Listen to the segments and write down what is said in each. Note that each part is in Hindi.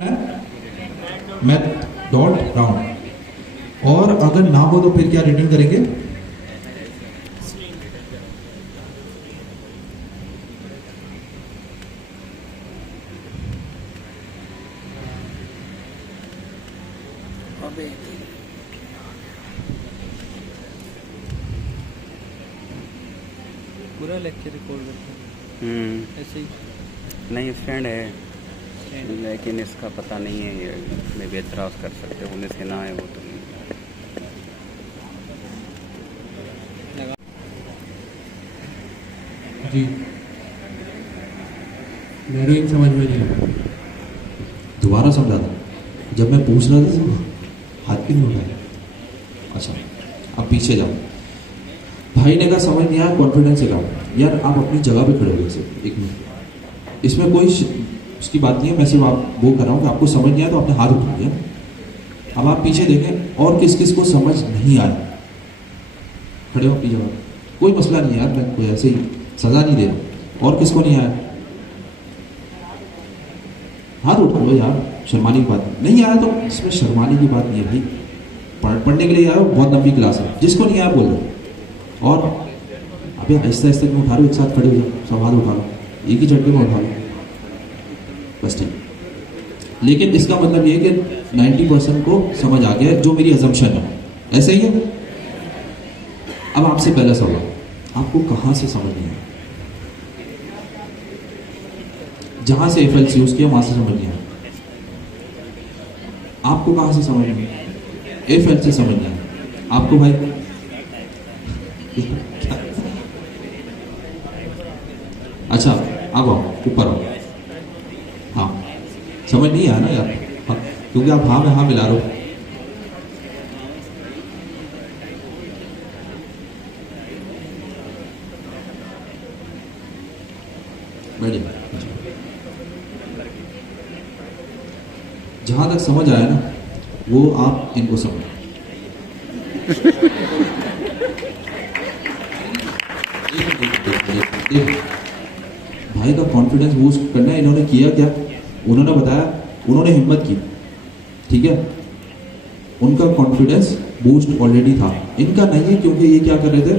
Math dot round. और अगर ना हो तो फिर क्या रिटर्न करेंगे? पूरा लेक्चर रिकॉर्ड करते हैं ऐसे ही। नहीं फ्रेंड है लेकिन इसका पता नहीं है, ये मैं भी एतराज़ कर सकते हो, उन्हें से ना है वो तो जी मेरे समझ में नहीं आया, दोबारा समझा था। जब मैं पूछ रहा था तो हाथ क्यों नहीं उठाया? अच्छा अब पीछे जाओ। भाई ने कहा समझ नहीं आया, कॉन्फिडेंस से कहा यार आप अपनी जगह पे खड़े हो गए सिर्फ एक मिनट, इसमें कोई उसकी बात नहीं है। मैं सिर्फ आप वो कर रहा हूँ कि आपको समझ नहीं आया तो आपने हाथ उठा दिया। अब आप पीछे देखें और किस किस को समझ नहीं आया, खड़े हो अपनी जगह, कोई मसला नहीं है यार, मैं कोई ऐसे ही सजा नहीं दे रहा। और किसको नहीं आया हाथ उठा लो यार, शर्माने की बात नहीं आया तो इसमें शर्माने की बात नहीं है भाई, पढ़ने के लिए आया, बहुत लंबी क्लास है। जिसको नहीं आया बोल दो। और अभी आहिस्ता आहिस्ता क्यों उठा रहे हो, एक साथ खड़े हो जाओ, सब हाथ उठा लो, एक ही झटके में उठा लो बस, ठीक। लेकिन इसका मतलब ये है कि 90% को समझ आ गया है, जो मेरी अजम्पशन है ऐसा ही है। अब आपसे पहला सवाल, आपको कहां से समझ नहीं आया? जहां से एफएल्स यूज किया वहां से समझ नहीं आया। आपको कहां से समझ नहीं आया? एफएल से समझ नहीं आया। आपको भाई अच्छा अब आओ ऊपर आओ। हाँ समझ नहीं आया ना यार, हाँ, क्योंकि आप हाँ में हाँ मिला रहे हो। बढ़िया, जहां तक समझ आया ना वो आप इनको समझ भाई का कॉन्फिडेंस बूस्ट करना है। इन्होंने किया क्या? उन्होंने बताया, उन्होंने हिम्मत की, ठीक है, उनका कॉन्फिडेंस बूस्ट ऑलरेडी था। इनका नहीं है क्योंकि ये क्या कर रहे थे,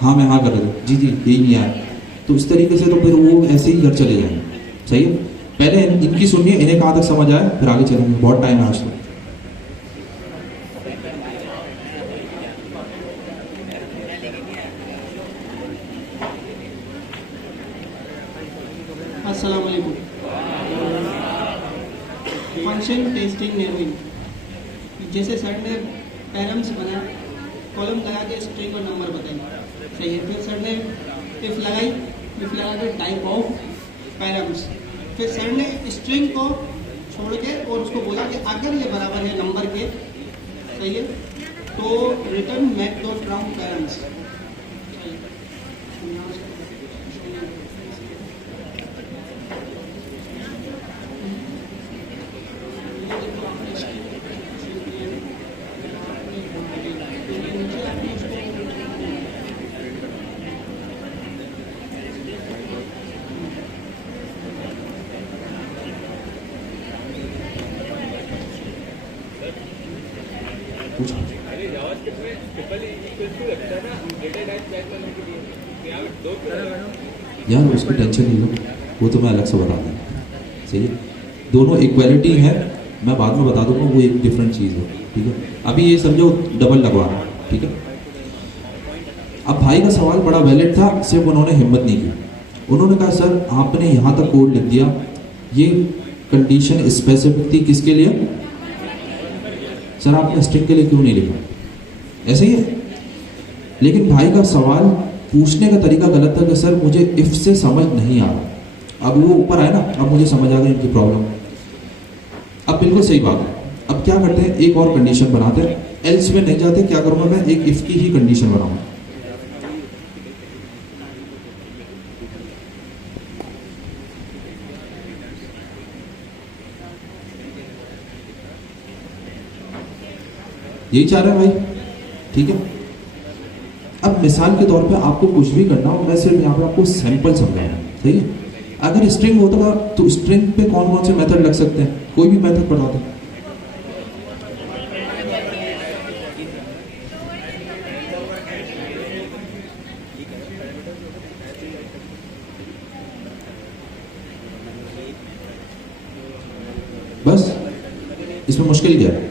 हाँ मैं हाँ कर रहे थे, जी जी यही नहीं आया, तो इस तरीके से तो फिर वो ऐसे ही घर चले जाएंगे। सही है, पहले इनकी सुनिए, इन्हें कहाँ तक समझ आया, फिर आगे चलेंगे, बहुत टाइम है आज तक। अस्सलाम वालेकुम। फंक्शन टेस्टिंग नेरोइंग, जैसे सर ने पैरम्स बना, कॉलम लगा के स्ट्रिंग और नंबर बताई, सही है। फिर सर ने इफ लगाई, इफ लगा के टाइप ऑफ पैरम्स, फिर सर ने स्ट्रिंग को छोड़ के और उसको बोला कि अगर ये बराबर है नंबर के, सही है, तो return math dot round params. यार उसकी टेंशन नहीं लो, वो तो मैं अलग से बता दूँ, सही है। दोनों इक्वालिटी है, मैं बाद में बता दूंगा, वो एक डिफरेंट चीज़ है, ठीक है। अभी ये समझो डबल लगवा रहा है, ठीक है। अब भाई का सवाल बड़ा वैलिड था, सिर्फ उन्होंने हिम्मत नहीं की। उन्होंने कहा सर आपने यहाँ तक कोड लिख दिया, ये कंडीशन स्पेसिफिक थी किसके लिए? सर आपने स्ट्रिंग के लिए क्यों नहीं लिखा? ऐसे ही है। लेकिन भाई का सवाल पूछने का तरीका गलत था कि सर मुझे इफ से समझ नहीं आ रहा। अब वो ऊपर आया ना, अब मुझे समझ आ गई इनकी प्रॉब्लम। अब बिल्कुल सही बात है। अब क्या करते हैं, एक और कंडीशन बनाते हैं, एल्स में नहीं जाते, क्या करूंगा मैं, एक इफ की ही कंडीशन बनाऊंगा। यही चाह रहे हैं भाई, ठीक है। अब मिसाल के तौर पे आपको कुछ भी करना हो, मैं सिर्फ यहाँ पे आपको सैंपल समझा रहा हूँ, सही है। अगर स्ट्रिंग होता तो स्ट्रिंग पे कौन कौन से मेथड लग सकते हैं, कोई भी मेथड बता दो। बस इसमें मुश्किल क्या है,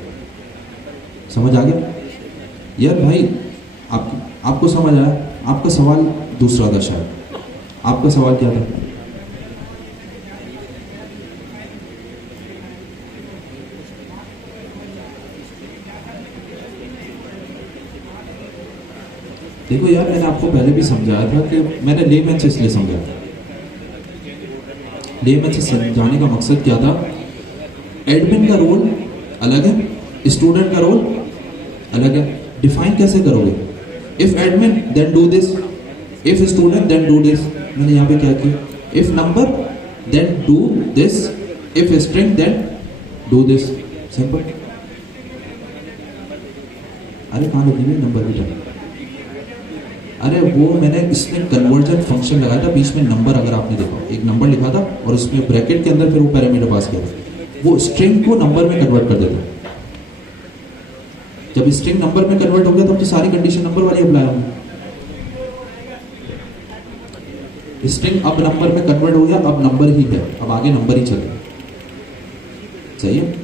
समझ आ गया यार भाई? आपको समझ आया? आपका सवाल दूसरा था शायद, आपका सवाल क्या था? देखो यार, मैंने आपको पहले भी समझाया था कि मैंने लेमैन से इसलिए समझाया था। लेमैन से समझाने का मकसद क्या था? एडमिन का रोल अलग है, स्टूडेंट का रोल अलग है। डिफाइन कैसे करोगे? If admin then do this, if student then do this. मैंने यहाँ पे क्या किया? If number then do this, if string then do this. Simple. अरे कहाँ लगी हुई नंबर की तरह? अरे वो मैंने इसमें कन्वर्जन फंक्शन लगाया था, बीच में नंबर, अगर आपने देखा, एक नंबर लिखा था और उसमें ब्रैकेट के अंदर फिर वो पैरामीटर पास किया था। वो स्ट्रिंग को नंबर में कन्वर्ट कर देता। जब स्ट्रिंग नंबर में कन्वर्ट हो गया तब तो सारी कंडीशन नंबर वाली अप्लाई होगी। स्ट्रिंग अब नंबर में कन्वर्ट हो गया, अब नंबर ही है, अब आगे नंबर ही चलेगा। सही है?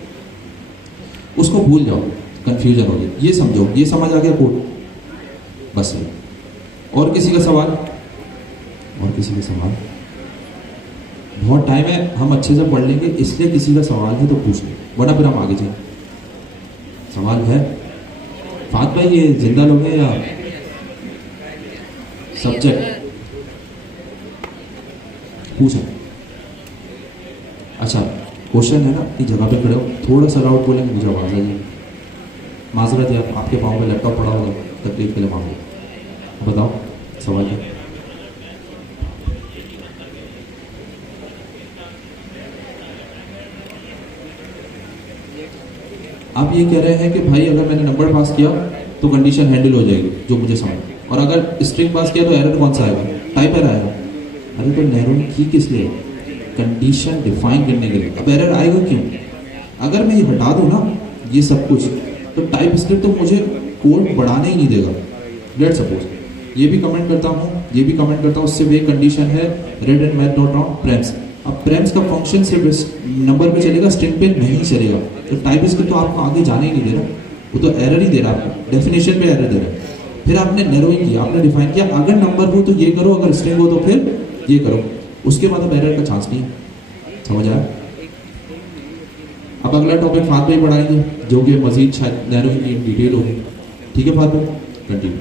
उसको भूल जाओ, कंफ्यूजन हो गया। ये समझो, ये समझ आ गया कोड? बस है। और किसी का सवाल? और किसी का सवाल? बहुत टाइम है, हम अच्छे से पढ़ लेंगे, इसलिए किसी का सवाल है तो पूछ लो, वरना फिर हम आगे जाए। सवाल है? फात भाई ये जिंदा लोग हैं या सब्जेक्ट? पूछो। अच्छा, क्वेश्चन है ना, अपनी जगह पे खड़े हो, थोड़ा सा लाउड बोलेंगे, मुझे आवाज आएगी। माजरत है, आपके पाँव में लैपटॉप पड़ा होगा, तकलीफ के लिए मांगो। बताओ सवाल क्या? आप ये कह रहे हैं कि भाई अगर मैंने नंबर पास किया तो कंडीशन हैंडल हो जाएगी, जो मुझे समझ, और अगर स्ट्रिंग पास किया तो एरर कौन सा आएगा? टाइप एरर आएगा। अरे तो नैरोइंग की किस लिए? कंडीशन डिफाइन करने के लिए। अब एरर आएगा क्यों? अगर मैं ये हटा दूं ना ये सब कुछ, तो टाइप स्क्रिप्ट तो मुझे कोड बढ़ाने ही नहीं देगा। लेट सपोज ये भी कमेंट करता हूँ, ये भी कमेंट करता हूँ, सिर्फ एक कंडीशन है, red and math dot round Prem's. अब प्रेम्स का फंक्शन सिर्फ नंबर पे चलेगा, स्ट्रिंग पे नहीं चलेगा। तो टाइप स्क्रिप्ट तो आपको आगे जाने ही नहीं दे रहा, वो तो एरर ही दे रहा, आपको डेफिनेशन पे एरर दे रहा है। फिर आपने नैरोइंग किया, आपने डिफाइन किया, अगर नंबर हो तो ये करो, अगर स्ट्रिंग हो तो फिर ये करो, उसके बाद अब एरर का चांस नहीं है। समझ आया? अब अगला टॉपिक फात भाई पढ़ाएंगे, जो कि मजीद शायद नैरोइंग की डिटेल होगी। ठीक है फात भाई, कंटिन्यू।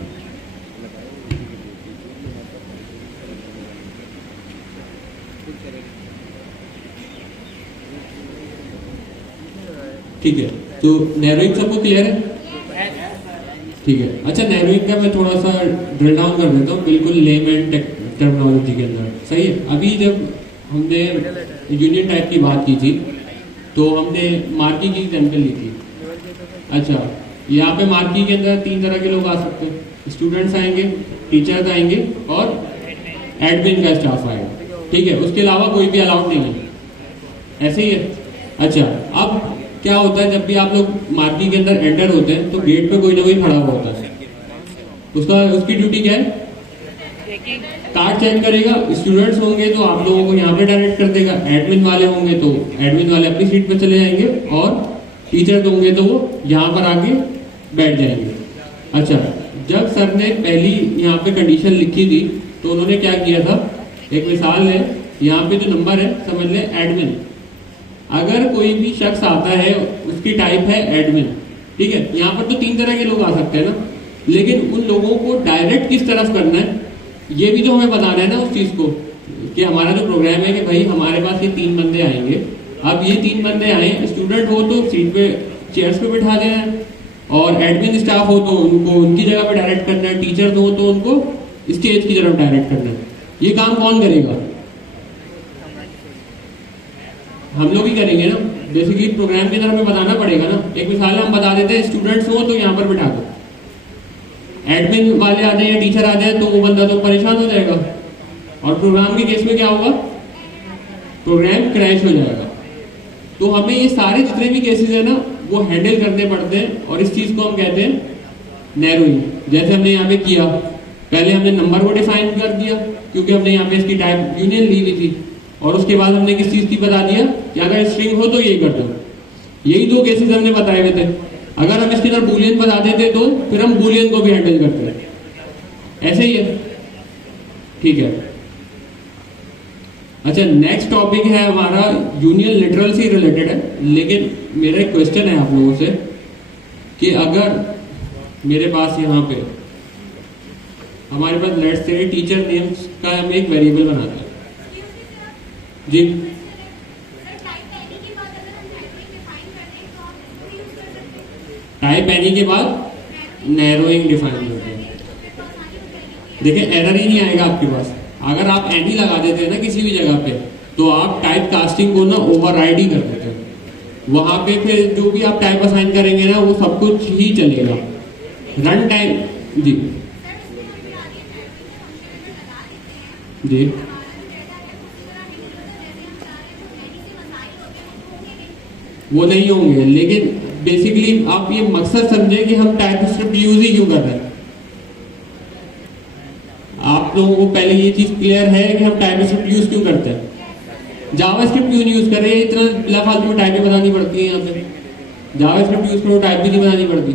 ठीक है, तो नैरोइंग सबको क्लियर है? ठीक है। अच्छा, नैरोइंग का मैं थोड़ा सा ड्रिल डाउन कर देता हूँ, बिल्कुल लेमैन टर्मिनोलॉजी के अंदर। सही है? अभी जब हमने यूनियन टाइप की बात की थी तो हमने मार्की की एग्जाम्पल ली थी। अच्छा, यहाँ पे मार्की के अंदर 3 तरह के लोग आ सकते हैं, स्टूडेंट्स आएंगे, टीचर्स आएंगे और एडमिन का स्टाफ आएगा। ठीक है, उसके अलावा कोई भी अलाउड नहीं है। ऐसे ही है? अच्छा, अब क्या होता है, जब भी आप लोग मार्की के अंदर एंटर होते हैं तो गेट पे कोई ना कोई खड़ा हुआ होता है। उसकी ड्यूटी क्या है? कार्ड चेक करेगा। स्टूडेंट्स होंगे तो आप लोगों को यहाँ पे डायरेक्ट कर देगा, एडमिन वाले होंगे तो एडमिन वाले अपनी सीट पे चले जाएंगे, और टीचर होंगे तो वो यहाँ पर आके बैठ जाएंगे। अच्छा, जब सर ने पहली यहाँ पे कंडीशन लिखी थी तो उन्होंने क्या किया था, एक मिसाल है, यहाँ पे जो नंबर है समझ ले एडमिन। अगर कोई भी शख्स आता है उसकी टाइप है एडमिन। ठीक है, यहाँ पर तो 3 तरह के लोग आ सकते हैं ना, लेकिन उन लोगों को डायरेक्ट किस तरफ करना है ये भी तो हमें बताना है ना उस चीज को, कि हमारा जो प्रोग्राम है कि भाई हमारे पास ये 3 बंदे आएंगे। अब ये 3 बंदे आए, स्टूडेंट हो तो सीट पे चेयर्स पे बिठा देना है, और एडमिन स्टाफ हो तो उनको उनकी जगह पे डायरेक्ट करना है, टीचर हो तो उनको स्टेज की तरफ डायरेक्ट करना है। ये काम कौन करेगा? हम लोग ही करेंगे ना। बेसिकली प्रोग्राम के अंदर हमें बताना पड़ेगा ना। एक मिसाल हम बता देते हैं, स्टूडेंट्स हो तो यहाँ पर बिठा दो, एडमिन वाले आ जाए या टीचर आ जाए तो वो बंदा तो परेशान हो जाएगा। और प्रोग्राम के केस में क्या होगा, प्रोग्राम क्रैश हो जाएगा। तो हमें ये सारे जितने भी केसेस है ना वो हैंडल करने पड़ते हैं, और इस चीज को हम कहते हैं नैरोइंग। जैसे हमने यहाँ पे किया, पहले हमने नंबर को डिफाइन कर दिया क्योंकि हमने यहाँ पे इसकी टाइप यूनियन ली हुई थी, और उसके बाद हमने किस चीज की बता दिया कि अगर स्ट्रिंग हो तो ये कर दो। यही दो केसेस हमने बताए हुए थे। अगर हम इसके अंदर बूलियन बता देते तो फिर हम बूलियन को भी हैंडल करते हैं। ऐसे ही है, ठीक है। अच्छा, नेक्स्ट टॉपिक है हमारा यूनियन लिटरल से रिलेटेड है, लेकिन मेरा एक क्वेश्चन है आप लोगों से कि अगर मेरे पास यहाँ पे हमारे पास लेट्स से टीचर नेम्स का हम एक वेरिएबल बनाते हैं जी, टाइप एनी के बाद नैरोइंग डिफाइन करते हैं। देखिए एरर ही नहीं आएगा आपके पास। अगर आप एनी लगा देते हैं ना किसी भी जगह पे, तो आप टाइप कास्टिंग को ना ओवरराइड ही कर देते हैं। वहां पे फिर जो भी आप टाइप असाइन करेंगे ना वो सब कुछ ही चलेगा। रन टाइम जी जी वो नहीं होंगे, लेकिन बेसिकली आप ये मकसद समझे कि हम टाइप स्क्रिप्ट यूज ही क्यों कर रहे हैं। आप लोगों को पहले ये चीज क्लियर है कि हम टाइप स्क्रिप्ट यूज क्यों करते हैं, जावा स्क्रिप्ट क्यों नहीं यूज कर रहे हैं। इतना बिला फालतू में टाइप भी बनानी पड़ती है यहाँ पे। जावा स्क्रिप्ट यूज करो, टाइप भी नहीं बनानी पड़ती।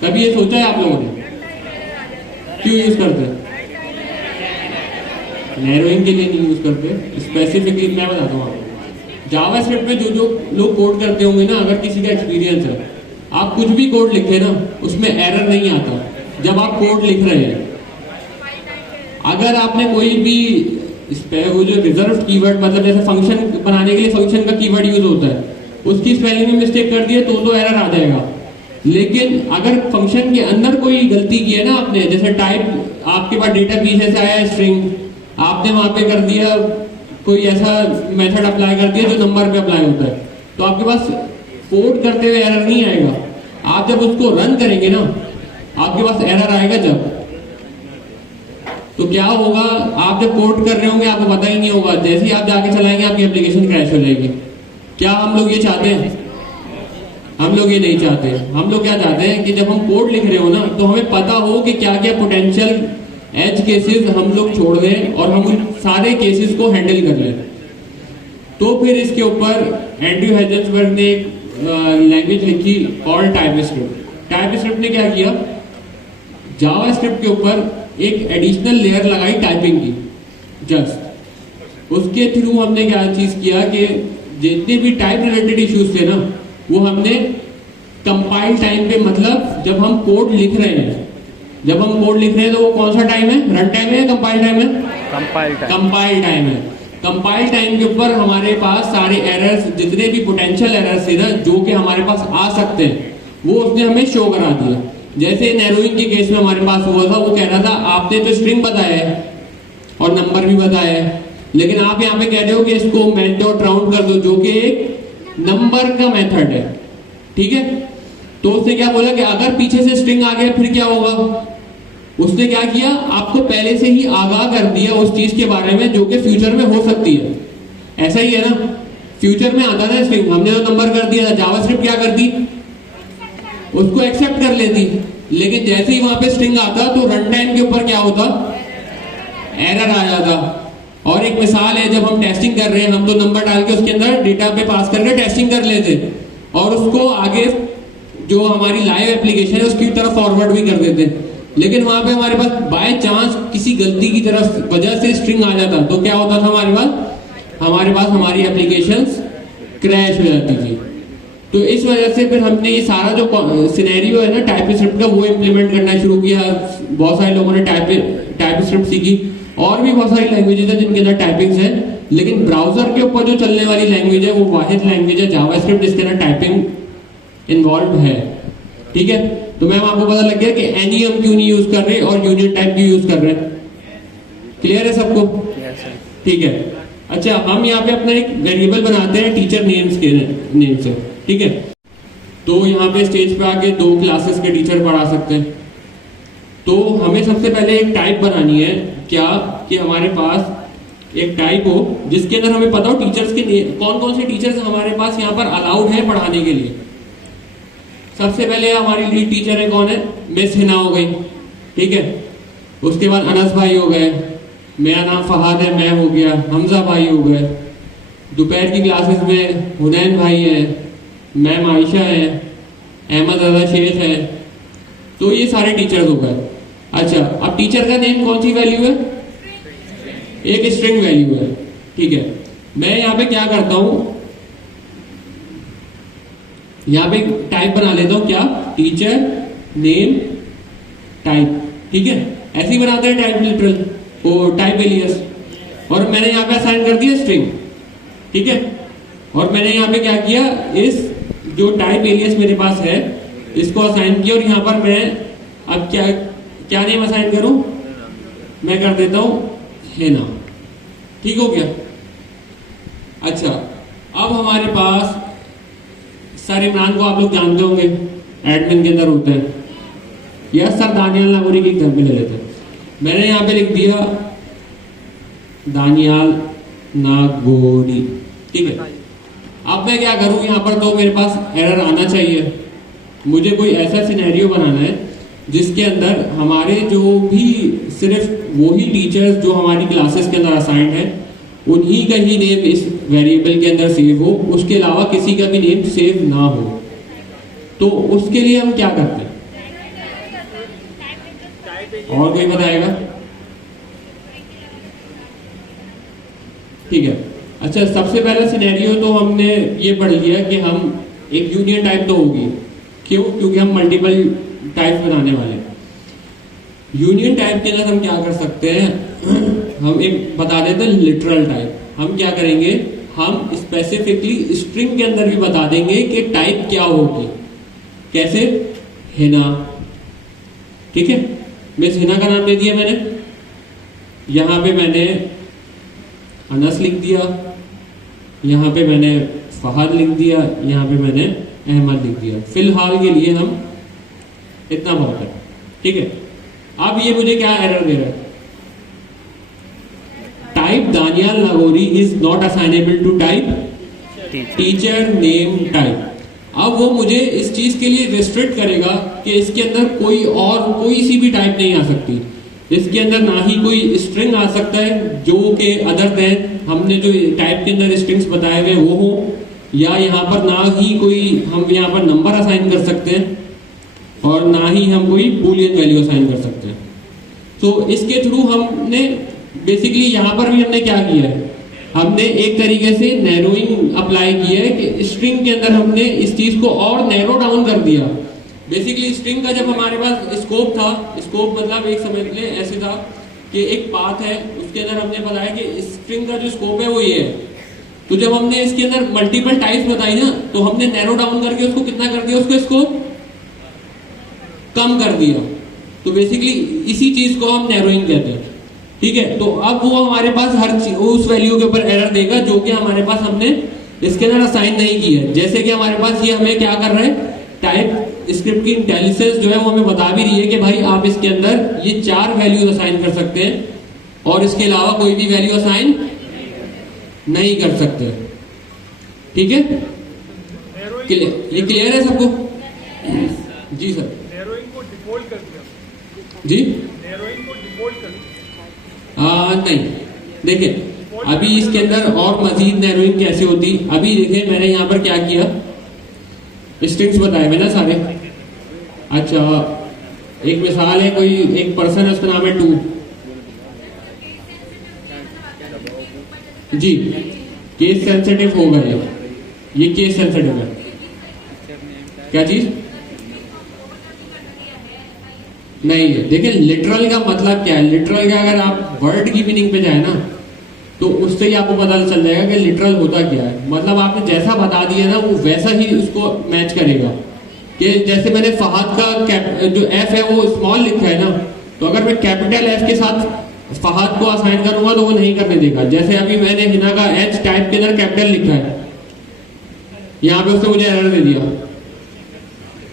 कभी ये सोचा है आप लोगों ने क्यों यूज करते हैं? नैरोइंग के लिए नहीं यूज करते। स्पेसिफिकली मैं बताता हूँ आपको, जावा स्क्रिप्ट में जो जो लोग कोड करते होंगे ना, अगर किसी का एक्सपीरियंस है, आप कुछ भी कोड लिखे ना उसमें एरर नहीं आता जब आप कोड लिख रहे हैं। अगर आपने कोई भी इस पे वो जो रिजर्व कीवर्ड, मतलब जैसे फंक्शन बनाने के लिए फंक्शन का कीवर्ड यूज होता है, उसकी स्पेलिंग में मिस्टेक कर दिया तो एरर आ जाएगा। लेकिन अगर फंक्शन के अंदर कोई गलती की है ना आपने, जैसे टाइप आपके पास डेटा पीछे से आया स्ट्रिंग, आपने वहां पे कर दिया कोई ऐसा मेथड अप्लाई कर दिया जो नंबर पे अप्लाई होता है, तो आपके पास कोड करते हुए एरर नहीं आएगा। आप जब उसको रन करेंगे ना आपके पास एरर आएगा। जब तो क्या होगा, आप जब कोड कर रहे होंगे आपको पता ही नहीं होगा, जैसे ही आप जाके चलाएंगे आपकी एप्लीकेशन क्रैश हो जाएगी। क्या हम लोग ये चाहते हैं? हम लोग ये नहीं चाहते। हम लोग क्या चाहते हैं कि जब हम कोड लिख रहे हो ना तो हमें पता हो कि क्या क्या पोटेंशियल एज केसेस हम लोग छोड़ दें और हम उन सारे केसेस को हैंडल कर लें। तो फिर इसके ऊपर एंड्रयू हेजल्सबर्ग ने एक लैंग्वेज लिखी कॉल्ड टाइपस्क्रिप्ट। टाइपस्क्रिप्ट ने क्या किया, जावास्क्रिप्ट के ऊपर एक एडिशनल लेयर लगाई टाइपिंग की। जस्ट उसके थ्रू हमने क्या चीज किया कि जितने भी टाइप रिलेटेड इश्यूज थे ना वो हमने कंपाइल टाइम पे, मतलब जब हम कोड लिख रहे हैं, जब हम कोड लिख रहे हैं तो वो कौन सा टाइम है, रन टाइम है या कंपाइल टाइम है? कंपाइल टाइम है। कंपाइल टाइम के ऊपर हमारे पास सारे एरर्स, जितने भी पोटेंशियल एरर्स थे ना जो कि हमारे पास आ सकते हैं, वो उसने हमें शो करा दिया। जैसे नैरोइंग के केस में हमारे पास हुआ था, वो कह रहा था आपने तो स्ट्रिंग बताया है और नंबर भी बताया है, लेकिन आप यहाँ पे कह रहे हो कि इसको मेल्ट डॉट राउंड कर दो, जो कि एक नंबर का मेथड है, ठीक है। तो उसने क्या बोला कि अगर पीछे से स्ट्रिंग आ गया फिर क्या होगा। उसने क्या किया, आपको पहले से ही आगाह कर दिया उस चीज के बारे में जो कि फ्यूचर में हो सकती है। ऐसा ही है ना, फ्यूचर में आता था स्ट्रिंग, हमने तो नंबर कर दिया था, जावास्क्रिप्ट क्या करती, उसको एक्सेप्ट कर लेती। लेकिन जैसे ही वहां पे स्ट्रिंग आता तो रन टाइम के ऊपर क्या होता, एरर आ जाता। और एक मिसाल है, जब हम टेस्टिंग कर रहे हैं, हम तो नंबर डाल के उसके अंदर डेटा पे पास करके टेस्टिंग कर लेते और उसको आगे जो हमारी लाइव एप्लीकेशन है उसकी तरफ फॉरवर्ड भी कर देते। लेकिन वहां पे हमारे पास बाय चांस किसी गलती की तरफ वजह से स्ट्रिंग आ जाता तो क्या होता था, हमारे पास हमारी एप्लीकेशंस क्रैश हो जाती थी। तो इस वजह से फिर हमने ये सारा जो सिनेरियो है ना टाइपस्क्रिप्ट का, वो इम्प्लीमेंट करना शुरू किया। बहुत सारे लोगों ने टाइपस्क्रिप्ट सीखी, और भी बहुत सारी लैंग्वेजेस है जिनके अंदर टाइपिंग्स है, लेकिन ब्राउजर के ऊपर जो चलने वाली लैंग्वेज है वो वाहिद लैंग्वेज है जावास्क्रिप्ट, जिसके अंदर टाइपिंग इन्वॉल्व है, ठीक है। तो मैम आपको पता लग गया कि एनी हम क्यों नहीं यूज कर रहे और यूनियन टाइप क्यों यूज कर रहे हैं। क्लियर है सबको? ठीक है। अच्छा, हम यहाँ पे अपना एक वेरिएबल बनाते हैं टीचर नेम्स के नेम से, ठीक है। तो यहाँ पे स्टेज पे आके 2 क्लासेस के टीचर पढ़ा सकते हैं। तो हमें सबसे पहले एक टाइप बनानी है क्या, कि हमारे पास एक टाइप हो जिसके अंदर हमें पता हो टीचर्स के कौन कौन से टीचर्स हमारे पास यहाँ पर अलाउड है पढ़ाने के लिए। सबसे पहले हमारी लीड टीचर है, कौन है? मिस हिना हो गई, ठीक है। उसके बाद अनस भाई हो गए, मेरा नाम फहाद है, मैं हो गया, हमजा भाई हो गए। दोपहर की क्लासेस में हुनैन भाई है, मैम आयशा है, अहमद रजा शेख है। तो ये सारे टीचर्स हो गए। अच्छा, अब टीचर का नेम कौन सी वैल्यू है? एक स्ट्रिंग वैल्यू है, ठीक है। मैं यहाँ पे क्या करता हूं, यहाँ पे टाइप बना लेता हूं, क्या? टीचर नेम टाइप, ठीक है। ऐसे ही बनाते हैं टाइप लिटरल और टाइप एलियस। और मैंने यहाँ पे असाइन कर दिया स्ट्रिंग, ठीक है। और मैंने यहाँ पे क्या किया, इस जो टाइप एलियस मेरे पास है इसको असाइन किया। और यहाँ पर मैं अब क्या नेम असाइन करूं? मैं कर देता हूं हिना, ठीक हो गया। अच्छा, अब हमारे पास सर इमरान को आप लोग जानते होंगे, एडमिन के अंदर होते हैं, या सर दानियाल नागौरी की एग्जाम्पल ले लेते हैं। मैंने यहाँ पे लिख दिया दानियाल नागौरी, ठीक है। अब मैं क्या करूं, यहाँ पर तो मेरे पास एरर आना चाहिए। मुझे कोई ऐसा सिनेरियो बनाना है जिसके अंदर हमारे जो भी सिर्फ वही टीचर्स जो हमारी क्लासेस के अंदर असाइंड है उन्हीं का ही नेम इस वेरिएबल के अंदर सेव हो, उसके अलावा किसी का भी नेम सेव ना हो। तो उसके लिए हम क्या करते हैं, और कोई बताएगा? ठीक है। अच्छा, सबसे पहला सिनेरियो तो हमने ये पढ़ लिया कि हम एक यूनियन टाइप तो होगी, क्यों? क्योंकि हम मल्टीपल टाइप बनाने वाले हैं। यूनियन टाइप के अंदर हम क्या कर सकते हैं, हम एक बता देते हैं लिटरल टाइप। हम क्या करेंगे, हम स्पेसिफिकली स्ट्रिंग के अंदर भी बता देंगे कि टाइप क्या होगी। कैसे? हिना, ठीक है। मिस हिना का नाम दे दिया मैंने, यहां पे मैंने अनस लिख दिया, यहां पे मैंने फहद लिख दिया, यहां पे मैंने अहमद लिख दिया। फिलहाल के लिए हम इतना बहुत है, ठीक है। अब ये मुझे क्या एरर दे रहा है, type Daniyal Nagauri is not assignable to type teacher name type. अब वो मुझे इस चीज के लिए रिस्ट्रिक्ट करेगा कि इसके अंदर कोई सी भी टाइप नहीं आ सकती। इसके अंदर ना ही कोई स्ट्रिंग आ सकता है जो कि अदर देन हमने जो टाइप के अंदर स्ट्रिंग्स बताए हुए वो हो, या यहाँ पर ना ही कोई हम यहाँ पर नंबर असाइन कर सकते हैं, और ना ही हम कोई बूलियन वैल्यू असाइन कर सकते हैं। तो इसके थ्रू हमने बेसिकली यहाँ पर भी हमने क्या किया है, हमने एक तरीके से नैरोइंग अप्लाई किया है कि स्ट्रिंग के अंदर हमने इस चीज को और नैरो डाउन कर दिया। बेसिकली स्ट्रिंग का जब हमारे पास स्कोप था, स्कोप मतलब एक समझ ले ऐसे था कि एक पाथ है, उसके अंदर हमने बताया कि स्ट्रिंग का जो स्कोप है वो ये है। तो जब हमने इसके अंदर मल्टीपल टाइप्स बताई ना, तो हमने नैरो डाउन करके उसको कितना कर दिया, उसको स्कोप कम कर दिया। तो बेसिकली इसी चीज को हम नैरोइंग कहते हैं, ठीक है। तो अब वो हमारे पास हर चीज उस वैल्यू के ऊपर एरर देगा जो कि हमारे पास हमने इसके अंदर असाइन नहीं की है। जैसे कि हमारे पास ये हमें क्या कर रहा है, टाइप स्क्रिप्ट की इंटेलिजेंस जो है वो हमें बता भी रही है कि भाई आप इसके अंदर ये 4 वैल्यूज असाइन कर सकते हैं और इसके अलावा कोई भी वैल्यू असाइन नहीं कर सकते, ठीक है। ये क्लियर है सबको? जी सर। नैरोइंग को डिफॉल्ट कर दिया जी, नैरोइंग को डिफॉल्ट कर दिया। नहीं, देखिए अभी इसके अंदर और मजीद नैरोइंग कैसे होती, अभी देखिए मैंने यहाँ पर क्या किया, स्ट्रिंग्स बताए हुए ना सारे। अच्छा, एक मिसाल है, कोई एक पर्सन है, उसका नाम है 2 जी। केस सेंसिटिव होगा ये केस सेंसिटिव है। क्या चीज नहीं है? देखिए लिटरल का मतलब क्या है, लिटरल का अगर आप वर्ड की मीनिंग पे जाए ना तो उससे ही आपको पता चल जाएगा कि लिटरल होता क्या है। मतलब आपने जैसा बता दिया ना वो वैसा ही उसको मैच करेगा। कि जैसे मैंने फहद का जो एफ है वो स्मॉल लिखा है ना, तो अगर मैं कैपिटल एफ के साथ फहद को असाइन करूंगा तो वो नहीं करने देगा। जैसे अभी मैंने हिना का एच टाइप के अंदर कैपिटल लिखा है, यहाँ पे उसने मुझे एरर दे दिया।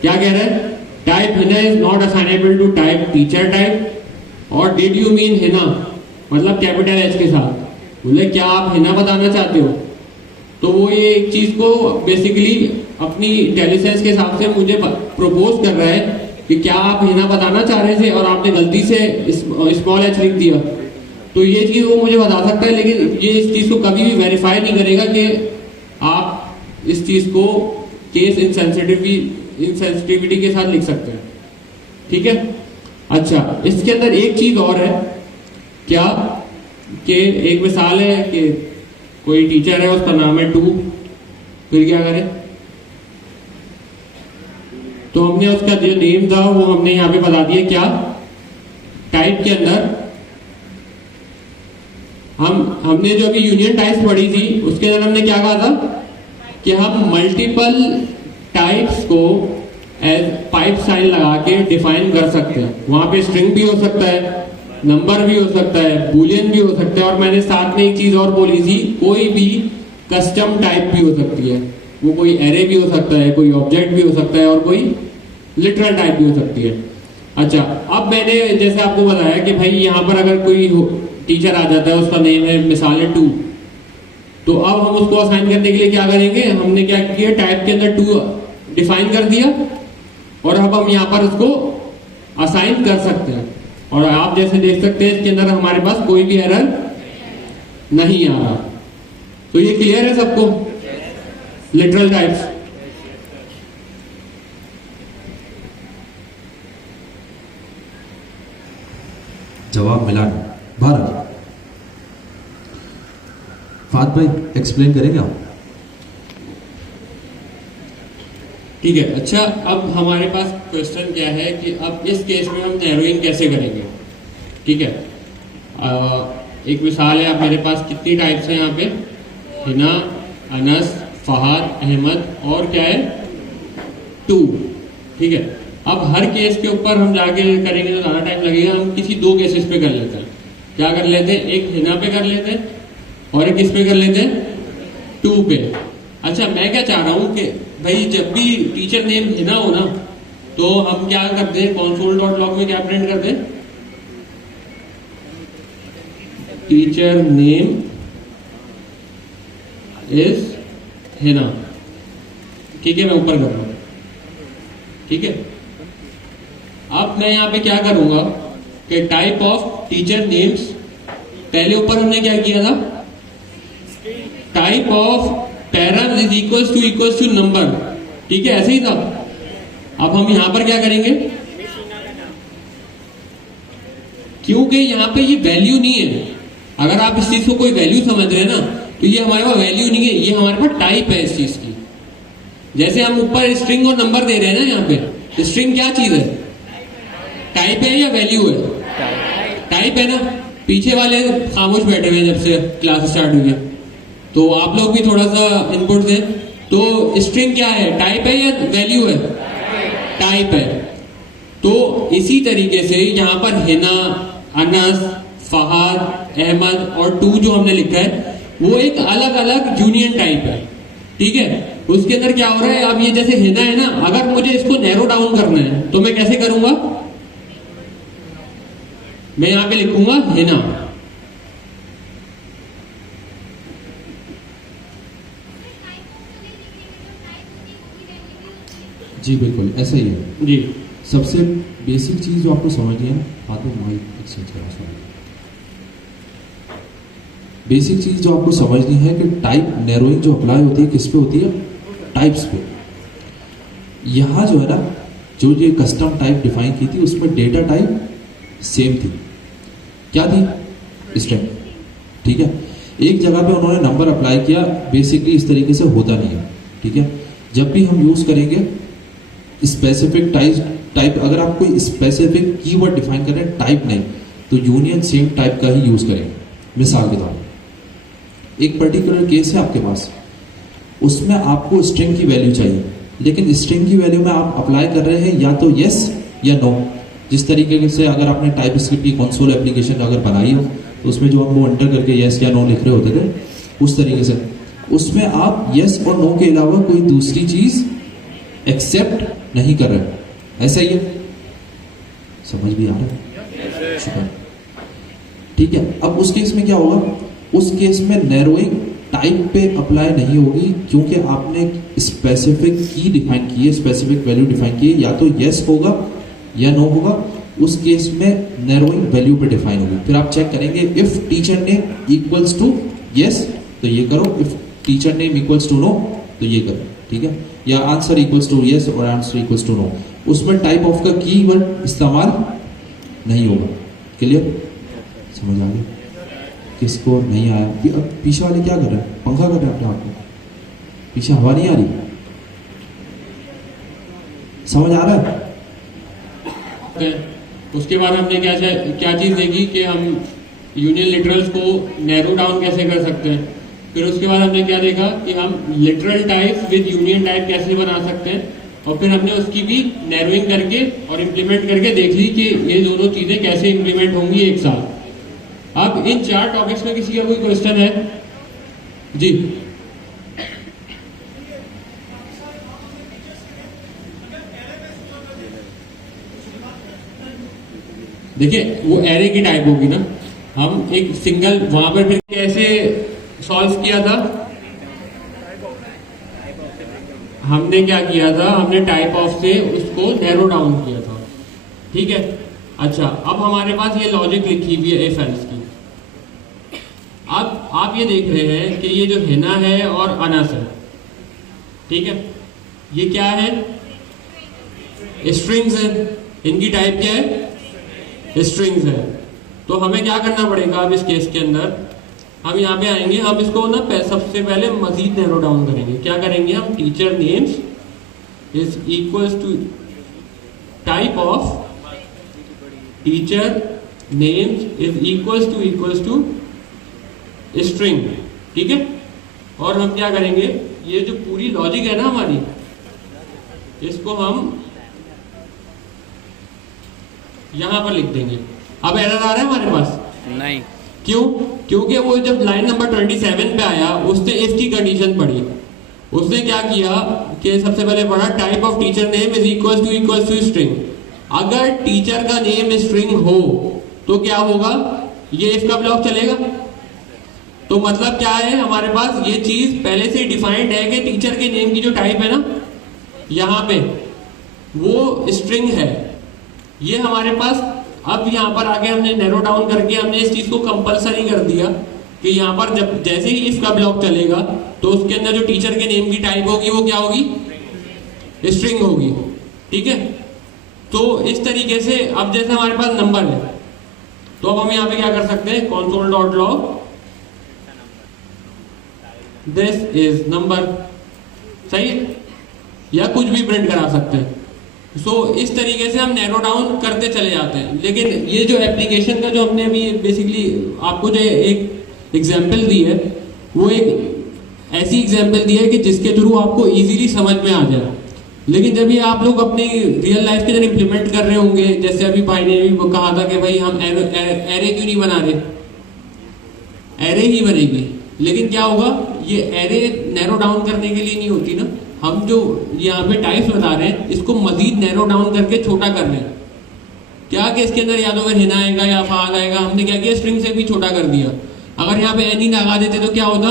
क्या कह रहा है, type Hina is not assignable to type teacher type, और डिड यू मीन हिना, मतलब कैपिटल एच के साथ। बोले क्या आप हिना बताना चाहते हो? तो वो ये एक चीज को बेसिकली अपनी इंटेलिजेंस के हिसाब से मुझे प्रपोज कर रहा है कि क्या आप हिना बताना चाह रहे थे और आपने गलती से स्मॉल एच लिख दिया। तो ये चीज वो मुझे बता सकता है, लेकिन ये इस चीज को कभी भी वेरीफाई नहीं करेगा कि आप इस चीज को केस इनसेंसिटिविटी के साथ लिख सकते हैं। ठीक है, अच्छा इसके अंदर एक चीज और है क्या कि एक मिसाल है कि कोई टीचर है उसका नाम है 2, फिर क्या करें? तो हमने उसका जो नेम था वो हमने यहाँ पे बता दिया। क्या टाइप के अंदर हमने जो अभी यूनियन टाइप्स पढ़ी थी उसके अंदर हमने क्या कहा था कि हम मल्टीपल टाइप्स को एज पाइप साइन लगा के डिफाइन कर सकते हैं। वहां पे स्ट्रिंग भी हो सकता है, नंबर भी हो सकता है, बूलियन भी हो सकता है, और मैंने साथ में एक चीज और बोली थी, कोई भी कस्टम टाइप भी हो सकती है। वो कोई एरे भी हो सकता है, कोई ऑब्जेक्ट भी हो सकता है, और कोई लिटरल टाइप भी हो सकती है। अच्छा, अब मैंने जैसे आपको बताया कि भाई यहाँ पर अगर कोई टीचर आ जाता है, उसका नेम है मिसाल है 2, तो अब हम उसको असाइन करने के लिए क्या करेंगे? हमने क्या किया, टाइप के अंदर 2 डिफाइन कर दिया और अब हम यहाँ पर उसको असाइन कर सकते हैं। और आप जैसे देख सकते हैं इसके अंदर हमारे पास कोई भी एरर नहीं आ रहा। तो ये क्लियर है सबको? Literal types. जवाब मिला नहीं। भारत, फात भाई एक्सप्लेन करेंगे आप? ठीक है, अच्छा अब हमारे पास क्वेश्चन क्या है कि अब इस केस में हम नैरोइंग कैसे करेंगे? ठीक है, एक मिसाल है, अब मेरे पास कितनी टाइप्स हैं यहाँ पे? हिना, अनस, फहाद, अहमद और क्या है 2। ठीक है, अब हर केस के ऊपर हम जाके करेंगे तो ज़्यादा टाइम लगेगा। हम किसी 2 केसेस पे कर लेते हैं। क्या कर लेते हैं? एक हिना पे कर लेते हैं और एक किस पे कर लेते हैं? 2 पे। अच्छा, मैं क्या चाह रहा हूँ कि भाई जब भी टीचर नेम हिना हो ना, तो हम क्या करते हैं, console.log में क्या प्रिंट करते हैं? Teacher name is Hina. ठीक है, मैं ऊपर कर रहा हूं। ठीक है, अब मैं यहां पे क्या करूंगा कि टाइप ऑफ टीचर नेम्स, पहले ऊपर हमने क्या किया था, type of param is equals to number. ठीक है, ऐसे ही था। अब हम यहां पर क्या करेंगे, क्योंकि यहां पे ये वैल्यू नहीं है। अगर आप इस चीज को कोई वैल्यू समझ रहे हैं ना, तो ये हमारे पास वैल्यू नहीं है, ये हमारे पास टाइप है इस चीज की। जैसे हम ऊपर स्ट्रिंग और नंबर दे रहे हैं ना, यहाँ पे स्ट्रिंग क्या चीज है? टाइप है या वैल्यू है? टाइप है ना। पीछे वाले खामोश बैठे हुए हैं जब से क्लास स्टार्ट हुई है, तो आप लोग भी थोड़ा सा इनपुट दें। तो स्ट्रिंग क्या है, टाइप है या वैल्यू है? टाइप है। तो इसी तरीके से यहाँ पर हिना, अनस, फहाद, अहमद और 2 जो हमने लिखा है वो एक अलग अलग यूनियन टाइप है। ठीक है, उसके अंदर क्या हो रहा है, अब ये जैसे हिना है ना, अगर मुझे इसको नैरो डाउन करना है तो मैं कैसे करूंगा? मैं यहां पे लिखूंगा हिना। जी बिल्कुल ऐसा ही है जी। सबसे बेसिक चीज जो आपको समझनी है, हाथों माइक एक्सचेंज करा सॉरी, बेसिक चीज जो आपको समझनी है कि टाइप नैरोइंग जो अप्लाई होती है किस पे होती है? टाइप्स पे। यहां जो है ना, जो ये कस्टम टाइप डिफाइन की थी उसमें डेटा टाइप सेम थी। क्या थी? स्ट्रिंग। ठीक है, एक जगह पे उन्होंने नंबर अप्लाई किया, बेसिकली इस तरीके से होता नहीं है। ठीक है, जब भी हम यूज करेंगे स्पेसिफिक टाइप, अगर आप कोई स्पेसिफिक कीवर्ड डिफाइन कर रहे हैं, टाइप नहीं, तो यूनियन सेम टाइप का ही यूज करेंगे। मिसाल के तौर पर एक पर्टिकुलर केस है आपके पास, उसमें आपको स्ट्रिंग की वैल्यू चाहिए, लेकिन स्ट्रिंग की वैल्यू में आप अप्लाई कर रहे हैं या तो यस या नो। जिस तरीके से अगर आपने टाइप स्क्रिप्ट की कंसोल एप्लीकेशन अगर बनाई हो तो उसमें जो हम वो एंटर करके यस या नो लिख रहे होते थे, उस तरीके से उसमें आप यस और नो के अलावा कोई दूसरी चीज एक्सेप्ट नहीं कर रहे। ऐसा ही है, समझ भी आ रहा है? शुक्र। ठीक है, अब उस केस में क्या होगा, उस केस में नैरोइंग टाइप पे अप्लाई नहीं होगी, क्योंकि आपने स्पेसिफिक की डिफाइन की है, स्पेसिफिक वैल्यू डिफाइन की है, या तो यस होगा या नो होगा। उस केस में नैरोइंग वैल्यू पे डिफाइन होगी। फिर आप चेक करेंगे if teacher name equals to yes तो ये करो, if teacher name equals to no तो ये करो, ठीक है, या आंसर इक्वल्स टू यस और आंसर इक्वल्स टू नो। उसमें टाइप ऑफ का कीवर्ड इस्तेमाल नहीं होगा। क्लियर, समझ आ गया? किसको नहीं आया? अब पीछे वाले क्या कर रहे हैं? पंखा कर रहे हैं अपने आप को, पीछे हवा नहीं आ रही? समझ आ रहा है? उसके बाद हमने क्या चीज़ देखी कि हम यूनियन लिटरल्स को नैरो डाउन कैसे कर सकते हैं। फिर उसके बाद हमने क्या देखा कि हम literal type with union type कैसे बना सकते हैं, और फिर हमने उसकी भी नैरोइंग करके और इम्प्लीमेंट करके देख ली कि ये दोनों चीज़ें कैसे इम्प्लीमेंट होंगी एक साथ। अब इन 4 टॉपिक्स में किसी का कोई क्वेश्चन है? जी, देखिए वो एरे की टाइप होगी ना, हम एक सिंगल वहां पर फिर कैसे सॉल्व किया था, हमने क्या किया था, हमने टाइप ऑफ से उसको नैरो डाउन किया था, ठीक है। अच्छा, अब हमारे पास ये लॉजिक लिखी हुई है इफ एल्स की। अब आप ये देख रहे हैं कि ये जो हिना है और अनस है, ठीक है, ये क्या है? स्ट्रिंग्स है, इनकी टाइप क्या है? स्ट्रिंग्स है। तो हमें क्या करना पड़ेगा अब इस केस के अंदर, हम यहाँ पे आएंगे, हम इसको ना सबसे पहले मजीद नैरो डाउन करेंगे। क्या करेंगे हम? Teacher names is equals to type of teacher names is equals to string, ठीक है। और हम क्या करेंगे, ये जो पूरी लॉजिक है ना हमारी, इसको हम यहां पर लिख देंगे। अब एरर आ रहा है हमारे पास? नहीं। क्यों? क्योंकि वो जब लाइन नंबर 27 पे आया, उसने इफ की कंडीशन पढ़ी। उसने क्या किया कि सबसे पहले पढ़ा type of teacher name is equals to string. अगर टीचर का नेम स्ट्रिंग हो तो क्या होगा? ये इफ का ब्लॉक चलेगा। तो मतलब क्या है, हमारे पास ये चीज पहले से डिफाइंड है कि टीचर के नेम की जो टाइप है ना यहाँ पे, वो स्ट्रिंग है। ये हमारे पास अब यहाँ पर आके हमने नैरो डाउन करके हमने इस चीज को कंपलसरी कर दिया कि यहाँ पर जब जैसे ही इफ का ब्लॉक चलेगा तो उसके अंदर जो टीचर के नेम की टाइप होगी वो क्या होगी? स्ट्रिंग होगी, ठीक है। तो इस तरीके से अब जैसे हमारे पास नंबर है, तो अब हम यहाँ पे क्या कर सकते हैं, console dot log this is number, सही है, या कुछ भी प्रिंट करा सकते हैं। इस तरीके से हम नैरो डाउन करते चले जाते हैं। लेकिन ये जो एप्लीकेशन का जो हमने अभी बेसिकली आपको जो एक एग्जांपल दी है, वो एक ऐसी एग्जांपल दी है कि जिसके थ्रू आपको इजीली समझ में आ जाए। लेकिन जब ये आप लोग अपनी रियल लाइफ के अंदर इंप्लीमेंट कर रहे होंगे, जैसे अभी भाई ने भी कहा था कि भाई हम एरे क्यों नहीं बना रहे, एरे ही बनेगी। लेकिन क्या होगा, ये एरे नैरो डाउन करने के लिए नहीं होती ना, हम जो यहाँ पे टाइप्स बता रहे हैं इसको मजीद नैरो डाउन करके छोटा कर रहे हैं। क्या कि इसके अंदर या तो अगर हिना आएगा या फाग आएगा, हमने क्या किया, स्ट्रिंग से भी छोटा कर दिया। अगर यहाँ पे एनी लगा देते तो क्या होता,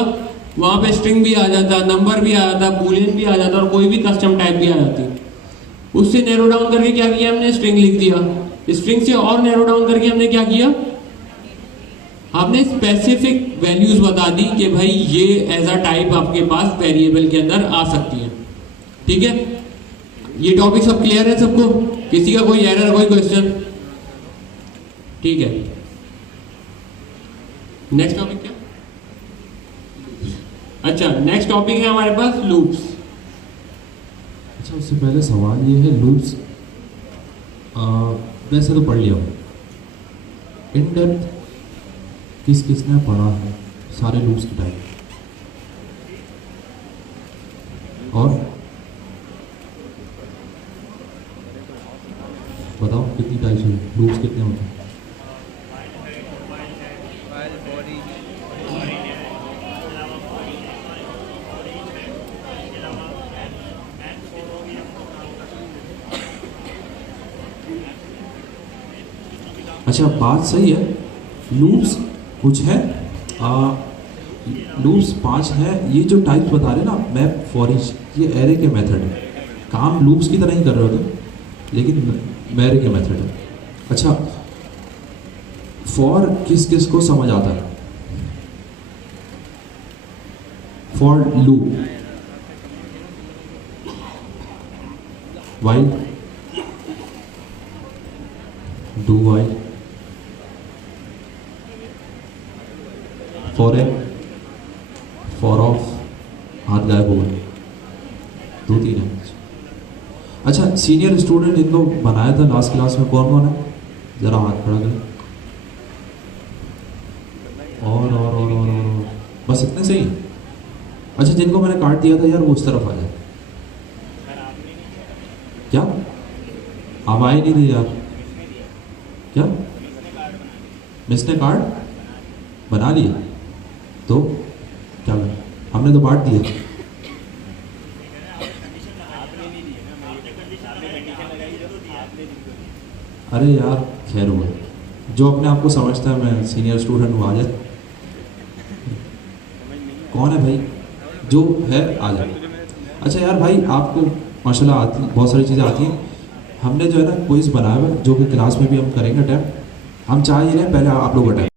वहां पे स्ट्रिंग भी आ जाता, नंबर भी आ जाता, बूलियन भी आ जाता और कोई भी कस्टम टाइप भी आ जाती। उससे नैरो डाउन करके क्या किया हमने, स्ट्रिंग लिख दिया। स्ट्रिंग से और नैरो डाउन करके हमने क्या किया, आपने स्पेसिफिक वैल्यूज बता दी कि भाई ये एज अ टाइप आपके पास वेरिएबल के अंदर आ सकती है, ठीक है। ये टॉपिक सब क्लियर है सबको? किसी का कोई एरर, कोई क्वेश्चन? ठीक है, नेक्स्ट टॉपिक क्या? अच्छा, नेक्स्ट टॉपिक है हमारे पास लूप्स। अच्छा, उससे पहले सवाल ये है, लूप्स वैसे तो पढ़ लिया इन डेप्थ, किसने पढ़ा है सारे लूप्स की टाइप, और बताओ कितनी टाइप्स हैं, लूप्स कितने होते हैं? अच्छा, बात सही है, लूप्स कुछ है लूप्स 5 हैं। ये जो टाइप्स बता रहे हैं ना, मैप फॉर ईच, ये एरे के मेथड है। काम लूप्स की तरह ही कर रहे होते, लेकिन एरे के मेथड है। अच्छा, फॉर किस किस को समझ आता है? For loop, while, do while, for a, for of, हाथ गायब हो गए, 2-3 है। अच्छा, सीनियर स्टूडेंट जिनको बनाया था लास्ट क्लास में कौन कौन है? जरा हाथ खड़ा करें। और बस इतने सही। अच्छा, जिनको मैंने काट दिया था यार, वो उस तरफ आ जाए। क्या आप आए नहीं थे यार? क्या मिस ने कार्ड बना लिया? तो क्या करें, हमने तो बांट दिया। अरे यार खैर हुआ, जो अपने आप को समझता है मैं सीनियर स्टूडेंट हूँ आ जाए। कौन है भाई? जो है आ जाए। अच्छा यार भाई, आपको माशाल्लाह आती, बहुत सारी चीज़ें आती हैं। हमने जो है ना क्विज बनाया हुआ है, जो कि क्लास में भी हम करेंगे अटैम्प्ट। हम चाह ये रहे हैं पहले आप लोग अटैम्प्ट